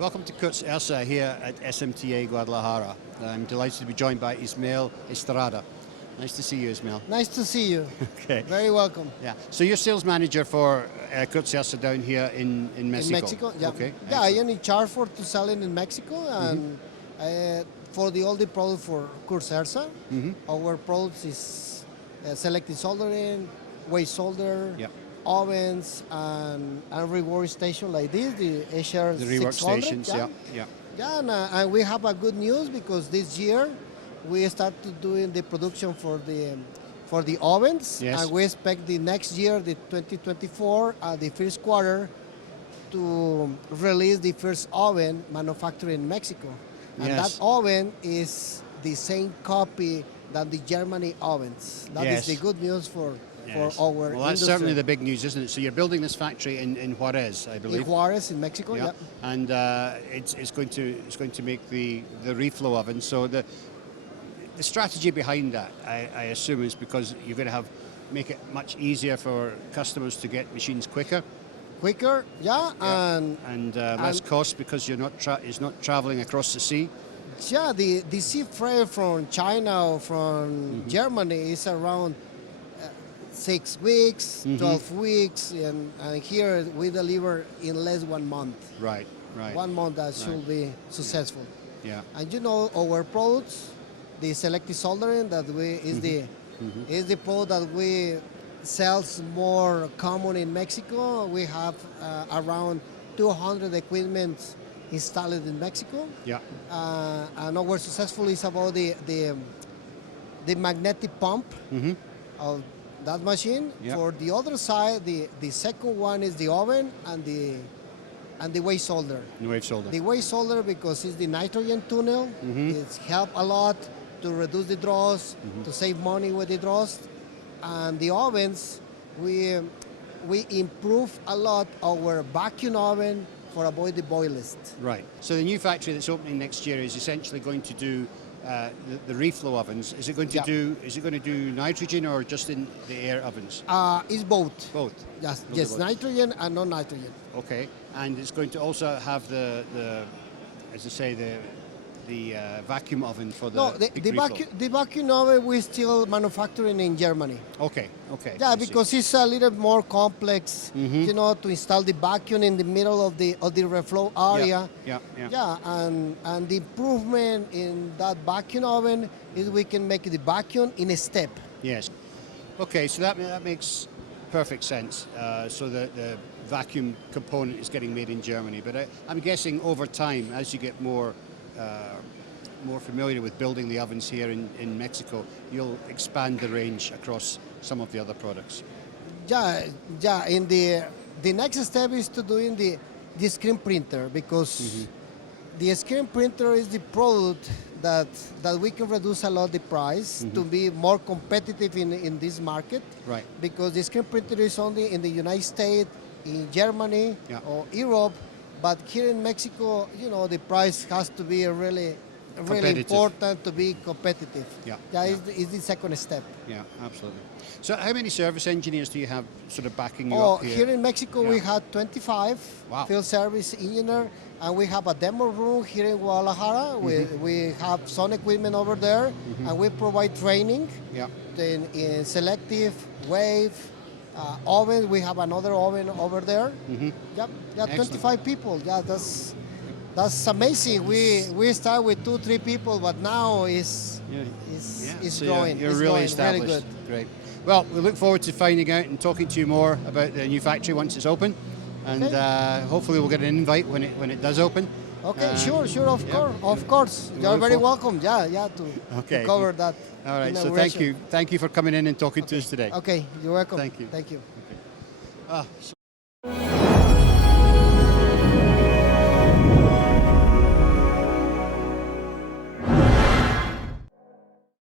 Welcome to Kurtz Ersa here at SMTA Guadalajara. I'm delighted to be joined by Ismael Estrada. Nice to see you, Ismael. Nice to see you. Okay. Very welcome. Yeah. So you're sales manager for Kurtz Ersa down here in Mexico. In Mexico, yeah. Okay. Yeah, I am in charge for to selling in Mexico and for all the product for Kurtz Ersa. Our products is selected soldering, waste solder, ovens, and rework station like this, the HR The rework 600. stations, yeah. Yeah, and we have a good news because this year we started doing the production for the ovens, Yes. and we expect the next year, the 2024, the first quarter, to release the first oven manufactured in Mexico. And Yes. that oven is the same copy than the Germany ovens. That is the good news for our Well, that's industry. certainly the big news, isn't it? So you're building this factory in Juarez, I believe. In Juarez, in Mexico, Yeah. And it's going to make the reflow oven. So the strategy behind that, I assume, is because you're going to make it much easier for customers to get machines quicker. Quicker, And less cost because it's not traveling across the sea. Yeah, the sea freight from China or from Germany is around 6 weeks, 12 weeks, and here we deliver in less 1 month. Right. 1 month that should be successful. Yeah. And you know our products, the selective soldering that is the product that we sells more common in Mexico. We have around 200 equipment installed in Mexico. Yeah. And our successful is about the magnetic pump of that machine. Yeah. For the other side, the second one is the oven and the waste solder. The wave solder. The waste solder, because it's the nitrogen tunnel, it's helped a lot to reduce the draws, to save money with the draws. And the ovens, we improve a lot our vacuum oven for avoid the boilers. Right. So the new factory that's opening next year is essentially going to do the reflow ovens. Is it going to do nitrogen or just in the air ovens? It's both. Both. Yes, Both yes, of both. nitrogen and non-nitrogen. Okay. And it's going to also have the as I say, the vacuum oven for the No, big the reflow. the vacuum oven we still manufacturing in Germany. Okay. Yeah, I see. because it's a little more complex, you know, to install the vacuum in the middle of the reflow area. Yeah. And the improvement in that vacuum oven is we can make the vacuum in a step. Yes. Okay, so that makes perfect sense. So the vacuum component is getting made in Germany, but I'm guessing over time, as you get more familiar with building the ovens here in Mexico, you'll expand the range across some of the other products. Yeah. In the next step is to doing the screen printer, because the screen printer is the product that we can reduce a lot the price to be more competitive in this market. Right. Because the screen printer is only in the United States, in Germany, or Europe, but here in Mexico, you know, the price has to be really important to be competitive. It's the second step. Yeah, absolutely. So how many service engineers do you have sort of backing you up here? Here in Mexico we have 25 field service engineers, and we have a demo room here in Guadalajara. We have some equipment over there, and we provide training in selective, wave, oven. We have another oven over there. Yeah, 25 people. Yeah, that's amazing. We start with 2-3 people, but now it's So growing. You're it's really growing. established. Really good. Great. Well, we look forward to finding out and talking to you more about the new factory once it's open, and hopefully we'll get an invite when it does open. Okay, sure, of course. You're very welcome. To cover that. All right. So inauguration. thank you for coming in and talking to us today. Okay, you're welcome. Thank you. Thank you. Okay.